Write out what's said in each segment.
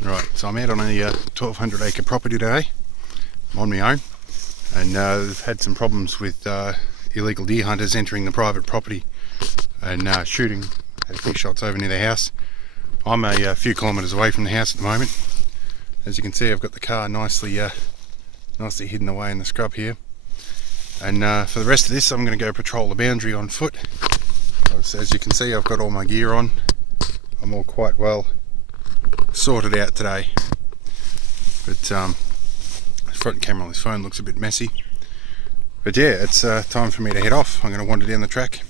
Right, so I'm out on a 1200 acre property today. I'm on my own, and we've had some problems with illegal deer hunters entering the private property and shooting. Had a few shots over near the house. I'm a few kilometres away from the house at the moment. As you can see, I've got the car nicely hidden away in the scrub here. And for the rest of this, I'm going to go patrol the boundary on foot. As you can see, I've got all my gear on. I'm all quite well sorted out today. But the front camera on this phone looks a bit messy. But yeah, it's time for me to head off. I'm going to wander down the track.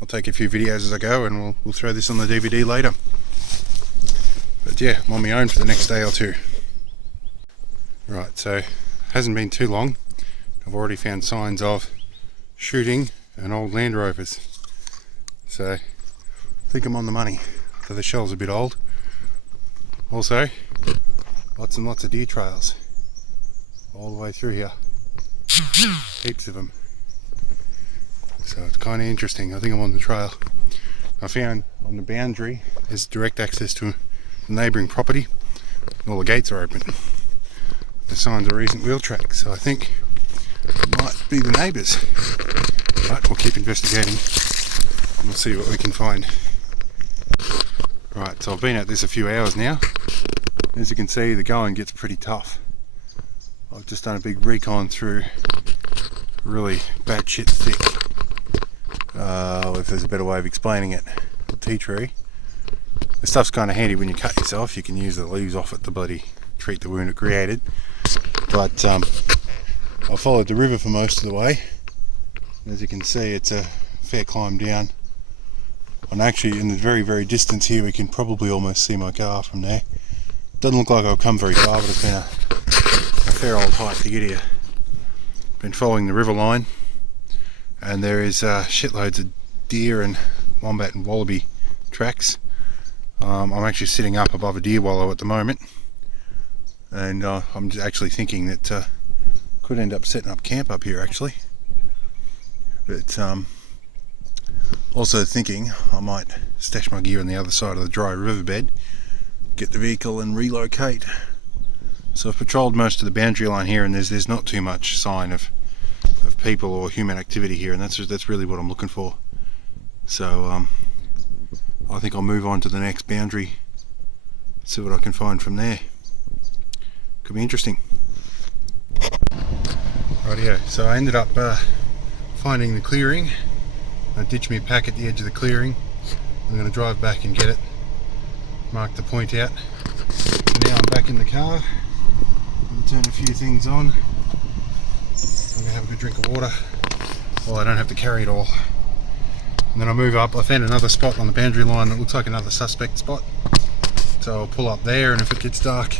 I'll take a few videos as I go, and we'll throw this on the DVD later. But yeah, I'm on my own for the next day or two. Right, so it hasn't been too long. I've already found signs of shooting and old Land Rovers. So I think I'm on the money. So the shell's a bit old. Also, lots and lots of deer trails all the way through here. Heaps of them. So it's kind of interesting. I think I'm on the trail. I found on the boundary there's direct access to the neighbouring property. All the gates are open. The signs of recent wheel tracks, so I think it might be the neighbours. But we'll keep investigating and we'll see what we can find. Right, so I've been at this a few hours now. As you can see, the going gets pretty tough. I've just done a big recon through really batshit thick, if there's a better way of explaining it, tea tree. The stuff's kind of handy when you cut yourself. You can use the leaves off it to bloody treat the wound it created. But I followed the river for most of the way. As you can see, it's a fair climb down. And actually, in the very, very distance here, we can probably almost see my car from there. Doesn't look like I've come very far, but it's been a fair old hike to get here. Been following the river line, and there is shitloads of deer and wombat and wallaby tracks. I'm actually sitting up above a deer wallow at the moment, and I'm actually thinking that could end up setting up camp up here actually. But also thinking I might stash my gear on the other side of the dry riverbed, get the vehicle and relocate. So I've patrolled most of the boundary line here, and there's not too much sign of people or human activity here, and that's really what I'm looking for. So I think I'll move on to the next boundary, see what I can find from there. Could be interesting. Rightio, so I ended up finding the clearing. I ditched my pack at the edge of the clearing. I'm going to drive back and get it, mark the point out. Now I'm back in the car. I'm going to turn a few things on. I'm going to have a good drink of water. Well, I don't have to carry it all. And then I'll move up. I found another spot on the boundary line that looks like another suspect spot. So I'll pull up there, and if it gets dark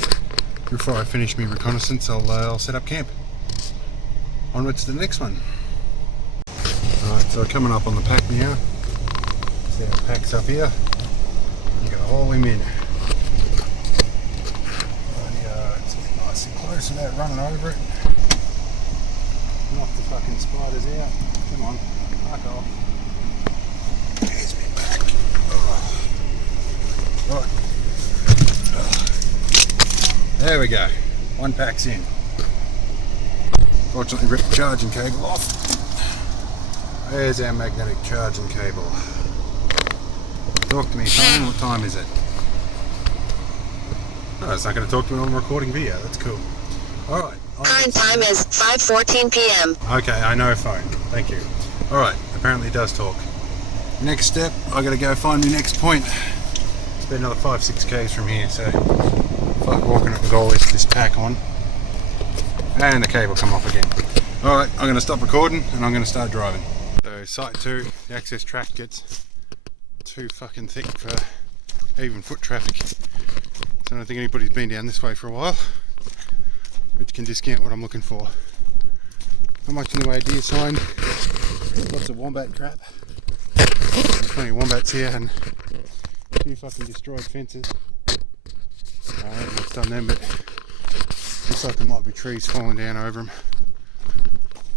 before I finish my reconnaissance, I'll set up camp. Onwards to the next one. Alright, so coming up on the pack now. See how it packs up here. You gotta haul him in. It's nice and close without running over it. Knock the fucking spiders out. Come on, fuck off. There's me back. Right. There we go. One pack's in. Fortunately ripped the charging cable off. There's our magnetic charging cable. Talk to me, phone. What time is it? Oh, it's not going to talk to me while I'm recording video. That's cool. Alright. Current time is 5:14 p.m. Okay, I know phone. Thank you. Alright, apparently it does talk. Next step, I got to go find my next point. It's been another 5-6 k's from here, so fuck walking it with all this pack on. And the cable come off again. Alright, I'm going to stop recording and I'm going to start driving. So site 2, the access track gets too fucking thick for even foot traffic. So I don't think anybody's been down this way for a while, which can discount what I'm looking for. Not much in the way of deer sign, lots of wombat crap. There's plenty of wombats here and a few fucking destroyed fences. I don't know what's done them, but looks like there might be trees falling down over them.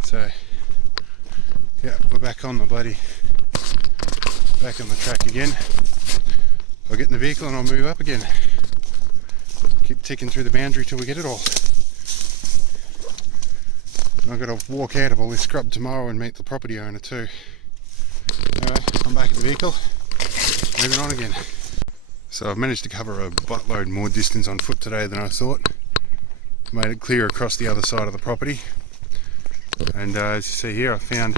So yeah, we're back on the track again. I'll get in the vehicle and I'll move up again. Keep ticking through the boundary till we get it all. And I've got to walk out of all this scrub tomorrow and meet the property owner too. Anyway, I'm back at the vehicle, moving on again. So I've managed to cover a buttload more distance on foot today than I thought. Made it clear across the other side of the property. And as you see here, I found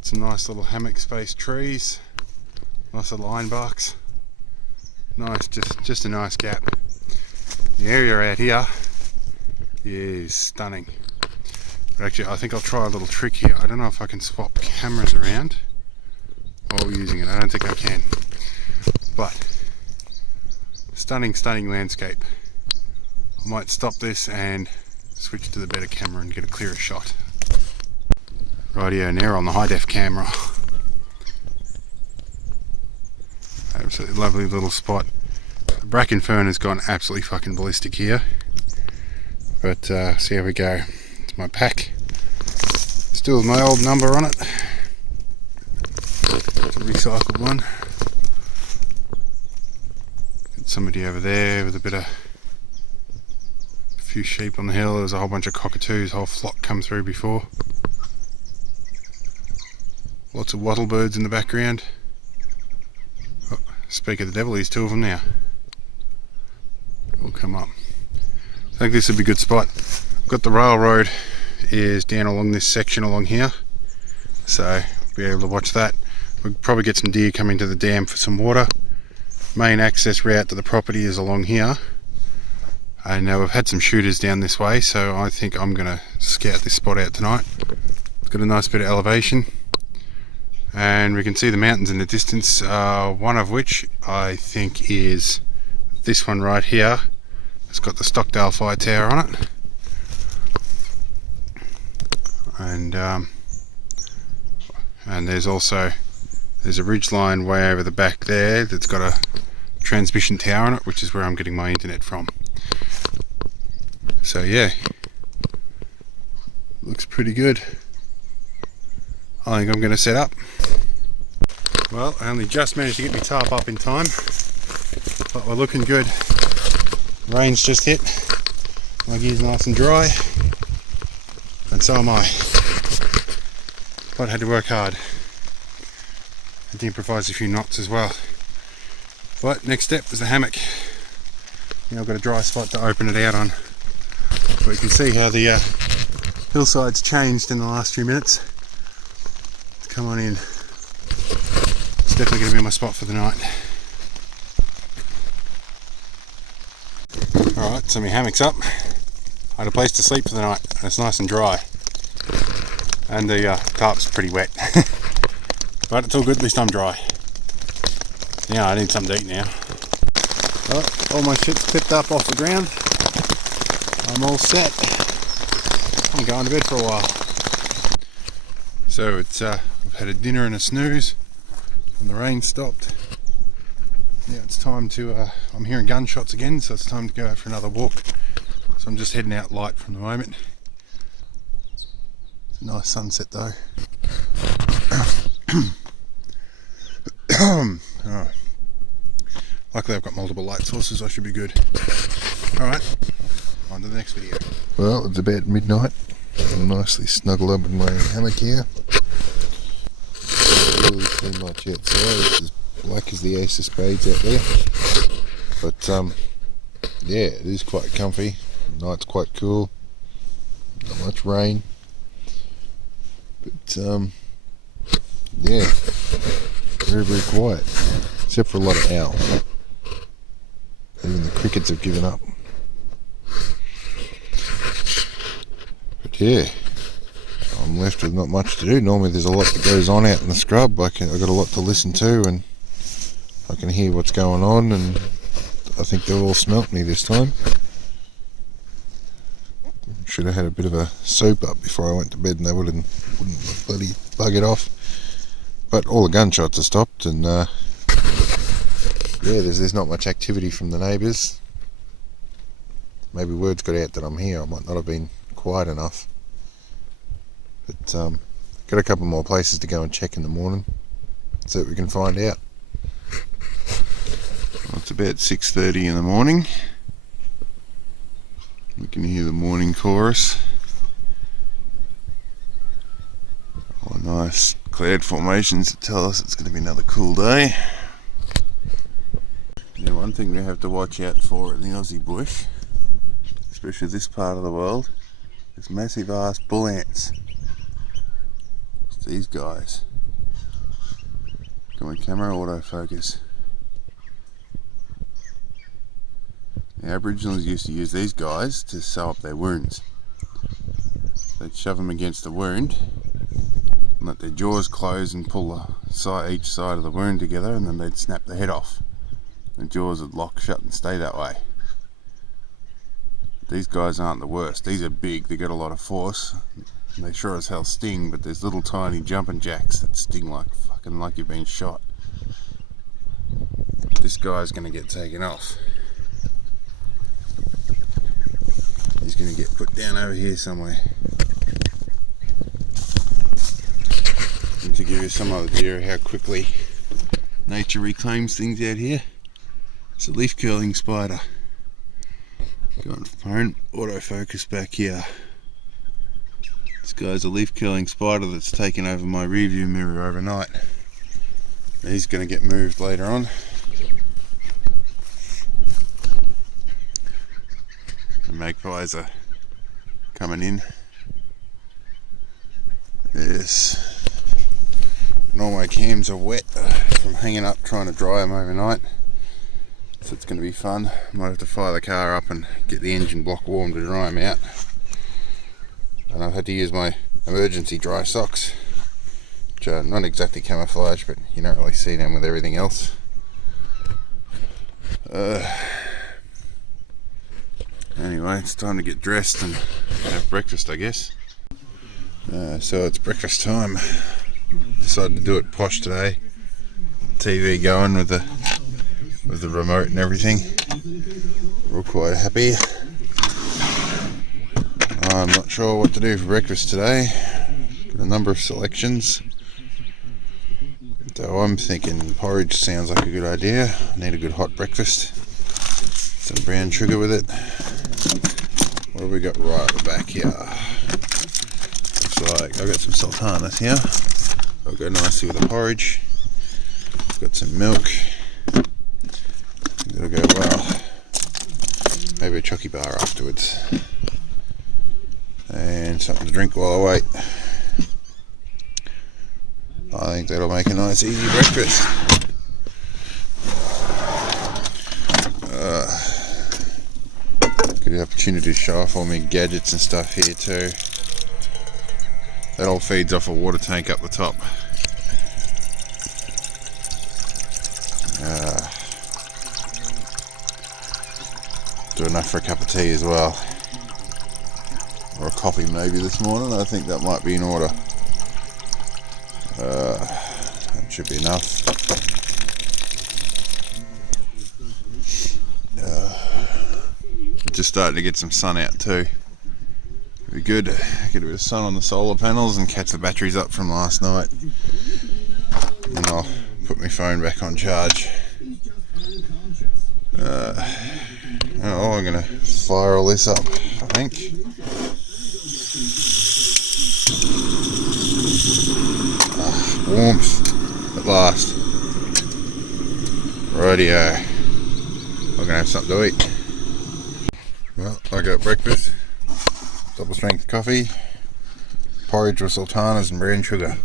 some nice little hammock space trees, nice little ironbarks. Nice, just a nice gap. The area out here is stunning. But actually, I think I'll try a little trick here. I don't know if I can swap cameras around while using it. I don't think I can. But stunning landscape. I might stop this and switch to the better camera and get a clearer shot. Rightio, now on the high def camera. Absolutely lovely little spot. The bracken fern has gone absolutely fucking ballistic here. But see how we go. It's my pack. Still has my old number on it. It's a recycled one. Got somebody over there with a few sheep on the hill. There was a whole bunch of cockatoos, whole flock come through before. Lots of wattle birds in the background. Oh, speak of the devil, there's two of them now. Will come up. I think this would be a good spot. Got the railroad is down along this section along here, so be able to watch that. We'll probably get some deer coming to the dam for some water. Main access route to the property is along here. And now we've had some shooters down this way, so I think I'm going to scout this spot out tonight. It's got a nice bit of elevation, and we can see the mountains in the distance, one of which I think is this one right here. It's got the Stockdale Fire Tower on it. And there's a ridge line way over the back there that's got a transmission tower on it, which is where I'm getting my internet from. So yeah, looks pretty good. I think I'm going to set up. Well, I only just managed to get my tarp up in time, but we're looking good. Rain's just hit, my gear's nice and dry, and so am I. But I had to work hard. Had to improvise a few knots as well. But next step was the hammock. Now I've got a dry spot to open it out on. But you can see how the hillside's changed in the last few minutes. Let's come on in. It's definitely going to be my spot for the night. Alright, so my hammock's up. I had a place to sleep for the night, and it's nice and dry. And the tarp's pretty wet. But it's all good, at least I'm dry. Now I need something to eat now. Well, all my shit's picked up off the ground. I'm all set. I'm going to bed for a while. So it's I've had a dinner and a snooze, and the rain stopped. Now it's time to, I'm hearing gunshots again, so it's time to go out for another walk. So I'm just heading out light from the moment. It's a nice sunset though. Alright. Luckily I've got multiple light sources, I should be good. Alright, on to the next video. Well, it's about midnight. I'm nicely snuggled up in my hammock here. Don't really see much outside. It's as black as the ace of spades out there. But yeah, it is quite comfy. Night's quite cool. Not much rain. But yeah, very quiet. Except for a lot of owls. Even the crickets have given up. But yeah, I'm left with not much to do. Normally there's a lot that goes on out in the scrub. I've got a lot to listen to, and I can hear what's going on, and I think they've all smelt me this time. Should have had a bit of a soap up before I went to bed, and they wouldn't bloody bug it off. But all the gunshots are stopped, and yeah, there's not much activity from the neighbours. Maybe word's got out that I'm here. I might not have been quiet enough. But got a couple more places to go and check in the morning, see what we can find out. Well, it's about 6:30 in the morning. can hear the morning chorus. All nice cloud formations that tell us it's going to be another cool day. Now, one thing we have to watch out for in the Aussie bush, especially this part of the world, is massive ass bull ants. It's these guys. Got my camera autofocus. The Aboriginals used to use these guys to sew up their wounds. They'd shove them against the wound and let their jaws close and pull each side of the wound together, and then they'd snap the head off. The jaws would lock shut and stay that way. These guys aren't the worst. These are big, they got a lot of force. They sure as hell sting, but there's little tiny jumping jacks that sting like fucking like you've been shot. This guy's gonna get taken off. He's gonna get put down over here somewhere. And to give you some idea of how quickly nature reclaims things out here, it's a leaf curling spider. Got phone autofocus back here. This guy's a leaf curling spider that's taken over my rear view mirror overnight. He's going to get moved later on. The magpies are coming in. Yes. And all my cams are wet from hanging up trying to dry them overnight. So it's going to be fun. Might have to fire the car up and get the engine block warm to dry them out. And I've had to use my emergency dry socks, which are not exactly camouflage, but you don't really see them with everything else. Anyway, it's time to get dressed and have breakfast, I guess. So it's breakfast time. Decided to do it posh today. TV going with the remote and everything. We're all quite happy. I'm not sure what to do for breakfast today. Got a number of selections. So I'm thinking porridge sounds like a good idea. I need a good hot breakfast. Some brown sugar with it. What have we got right at the back here? Looks like I've got some sultanas here. I'll go nicely with the porridge. Got some milk. That'll go well. Maybe a chocky bar afterwards. And something to drink while I wait. I think that'll make a nice easy breakfast. Get the opportunity to show off all my gadgets and stuff here too. That all feeds off a water tank up the top. Do enough for a cup of tea as well. Or a coffee maybe this morning. I think that might be in order. That should be enough. Just starting to get some sun out too. Be good. Get a bit of sun on the solar panels and catch the batteries up from last night. And then I'll put my phone back on charge. I'm gonna fire all this up, I think. Warmth at last. Rightio. I'm gonna have something to eat. Well, I got breakfast. Double strength coffee, porridge with sultanas and brown sugar.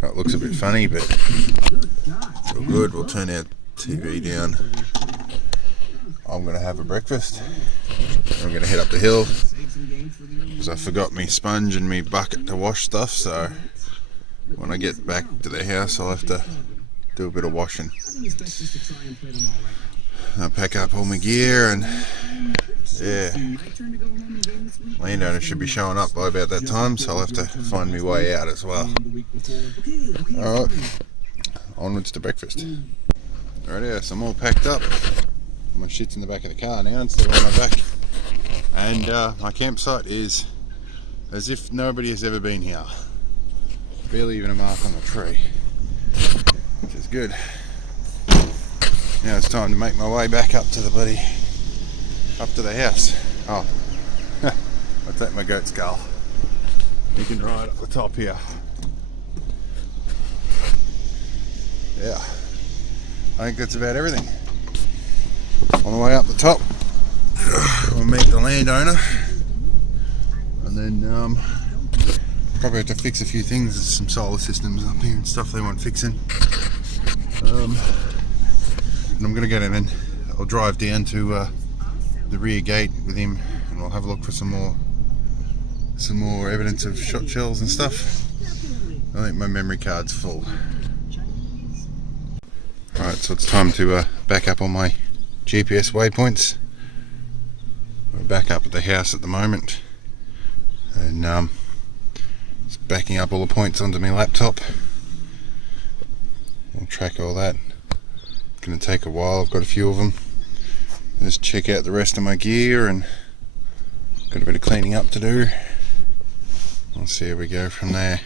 That looks a bit funny, but it's all good. We'll turn our TV down. I'm going to have a breakfast. I'm going to head up the hill because I forgot me sponge and me bucket to wash stuff, so when I get back to the house I'll have to do a bit of washing. I'll pack up all my gear and yeah, landowner should be showing up by about that time, so I'll have to find my way out as well. Alright, onwards to breakfast. Alright, so I'm all packed up. My shit's in the back of the car now instead of on my back. And my campsite is as if nobody has ever been here. Barely even a mark on the tree, which is good. Now it's time to make my way back up to the house. Oh, I'll take my goat skull. You can ride up the top here. Yeah, I think that's about everything. On the way up the top, we'll meet the landowner, and then probably have to fix a few things. There's some solar systems up here and stuff they want fixing. And I'm going to get in and I'll drive down to the rear gate with him, and we'll have a look for some more evidence of shot shells and stuff. I think my memory card's full. Alright, so it's time to back up on my GPS waypoints. We're back up at the house at the moment, and just backing up all the points onto my laptop. I'll track all that. It's going to take a while. I've got a few of them. Just check out the rest of my gear, and got a bit of cleaning up to do. We'll see how we go from there.